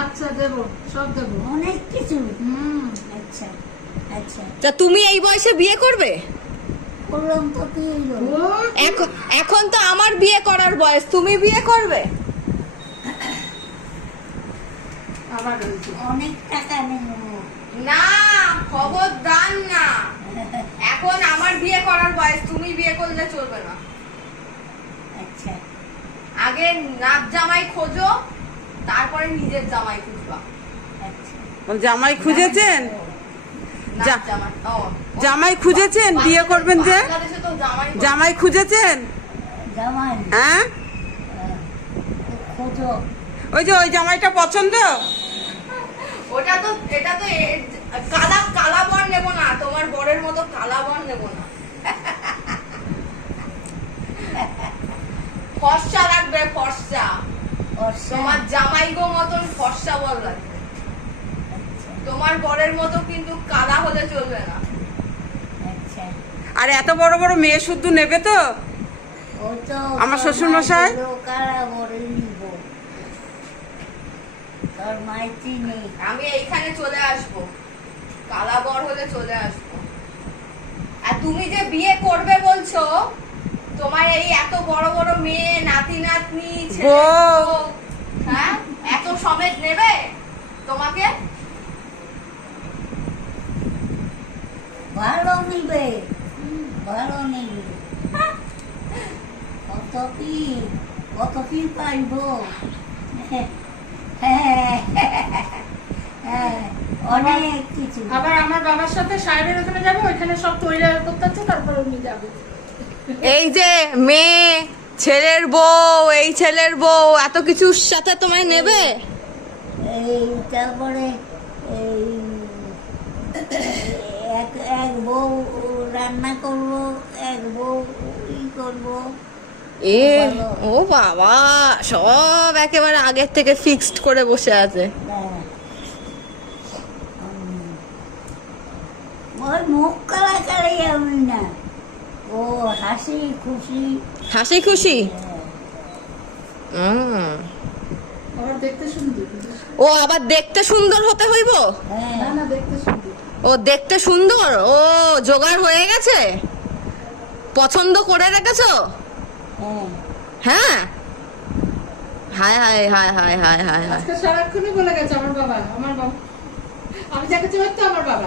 আচ্ছা দেবো, সব দেবো, অনেক কিছু। আচ্ছা আচ্ছা, তা তুমি এই বয়সে বিয়ে করবে? করলাম তো কি হলো? এখন তো আমার বিয়ে করার বয়স, তুমি বিয়ে করবে? আবার বলছি। অনেক টাকা নেব না, খবরদার না। এখন আমার বিয়ে করার বয়স, তুমি বিয়ে করলে চলবে না। আচ্ছা আগে নাচ জামাই খোঁজো, তারপরে নিজের জামাই খুঁজবা। আচ্ছা, জামাই খুঁজেছেন? নাচ জামাই, জামাই খুঁজেছেন? বিয়ে করবেন যে? বাংলাদেশে তো জামাই জামাই খুঁজেছেন? জামাই হ্যাঁ, খোঁজো। ওই যে ওই জামাইটা পছন্দ? ওটা তো, এটা তো কালা কালা বর নেবো না, তোমার বরের মতো কালা বর নেবো না। ফর্সা লাগবে, ফর্সা। তোমার জামাই গো মতন ফর্সা বর লাগবে। তোমার বরের মতো কিন্তু কালা হলে চলবে না। আচ্ছা, আর এত বড় বড় মেয়ে শুদ্ধ নেবে তো? ও তো আমার শ্বশুর মশাই? কারা বলে নিব, তোর মাইতি নেই। আমি এইখানে চলে আসবো, কালা বর হলে চলে আসবো। আর তুমি যে বিয়ে করবে বলছো, তোমার এই এত বড় বড় মেয়ে, নাতি নাতনি, ছেলে বউ। বউ, হ্যাঁ, এত সমেত নেবে তোমাকে? ভালো নিবে, ভালো নিবে। কত কি পাইব? অনেক কিছু। আবার আমার বাবার সাথে সাহেবের ওখানে যাবো, ওইখানে সব তৈরি করতে হচ্ছে, তারপর উনি যাবে। এই যে মেয়ে, ছেলের বউ, এই ছেলের বউ, এত কিছুর সাথে তোমায় নেবে? এই তারপরে এই এক বউ রান্না করবো, এক বউ ই করবো। এ ও বাবা, সব একেবারে আগের থেকে ফিক্সড করে বসে আছে। ওই মুখ কালাকালি আমি না, ও হাসি খুশি। হাসি খুশি? আবার দেখতে সুন্দর। ও আবার দেখতে সুন্দর হতে হইব? হ্যাঁ না না, দেখতে সুন্দর। ও দেখতে সুন্দর, ও জোগাড় হয়ে গেছে, পছন্দ করে রেখেছো? হ্যাঁ, হ্যাঁ, হায় হায় হায় হায় হায় হায় হায়। আজকে সারাক্ষণই বলে গেছে আমার বাবা, আমার বাবা, আমি যাকে চিনতো আমার বাবা।